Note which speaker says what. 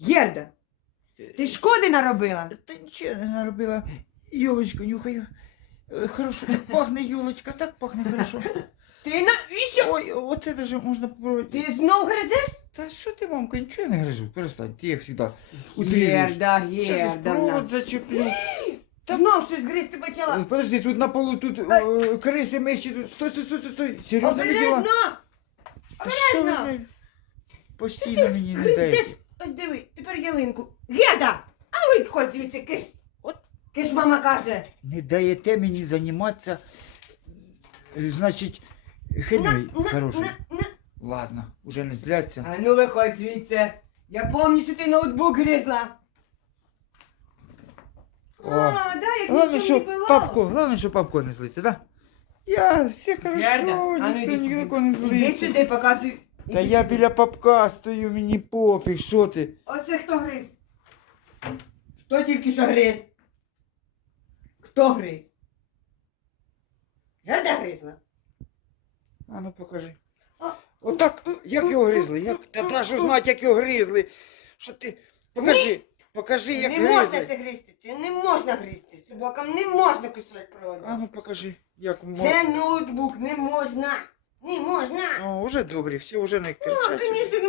Speaker 1: Герда, ти шкоди наробила?
Speaker 2: Та нічого не наробила. Юлочку нюхаю. Е, Хорошо, так пахне юлочка, так пахне хорошо.
Speaker 1: Ти навіщо?
Speaker 2: Ой, оце даже можна попробувати.
Speaker 1: Ти знов гризеш?
Speaker 2: Та що ти, мамка, нічого я не грижу, перестань, ти як завжди Щас я
Speaker 1: Герда.
Speaker 2: провод зачеплю.
Speaker 1: Та знов щось гризти
Speaker 2: Е,
Speaker 1: почала.
Speaker 2: Подожди, тут на полу тут е, криси, миші, тут. Стой, стой, стой, стой, стой. Серйозно діла?
Speaker 1: Обережно!
Speaker 2: Та що ви
Speaker 1: обережно.
Speaker 2: мене постійно мені не даєте?
Speaker 1: Ось диви, тепер ялинку. Герда! А ну відходь звідси, киш.
Speaker 2: От.
Speaker 1: Киш мама каже.
Speaker 2: Не даєте мені займатися, е, значить,
Speaker 1: На,
Speaker 2: хиною хорошою. Ладно, уже не зляться.
Speaker 1: А ну виходь звідси. Я пам'ятаю, що ти ноутбук гризла.
Speaker 2: О.
Speaker 1: А, да, як
Speaker 2: Главное,
Speaker 1: нічого
Speaker 2: що
Speaker 1: не було.
Speaker 2: главное, що папко не злиться, да? Я, все хорошо, Герда,
Speaker 1: а ну
Speaker 2: ніхто
Speaker 1: іди
Speaker 2: ніхто не
Speaker 1: сюди. Іди
Speaker 2: злиться.
Speaker 1: сюди, показуй.
Speaker 2: Та я біля папка стою, мені пофіг, що ти?
Speaker 1: Оце хто гриз? Хто тільки що гриз? Хто гриз? Герда гризла?
Speaker 2: А ну покажи. Отак, як його гризли? Як? Та що знати, як його гризли? Що ти? Покажи, покажи, як
Speaker 1: не можна
Speaker 2: гризли.
Speaker 1: це гризти, це не можна гризти. Собакам не можна кусати провода.
Speaker 2: А ну покажи, як мо...
Speaker 1: Це ноутбук, не можна. Не можна.
Speaker 2: О, уже добре, все, уже не
Speaker 1: А,
Speaker 2: кричать.
Speaker 1: звісно,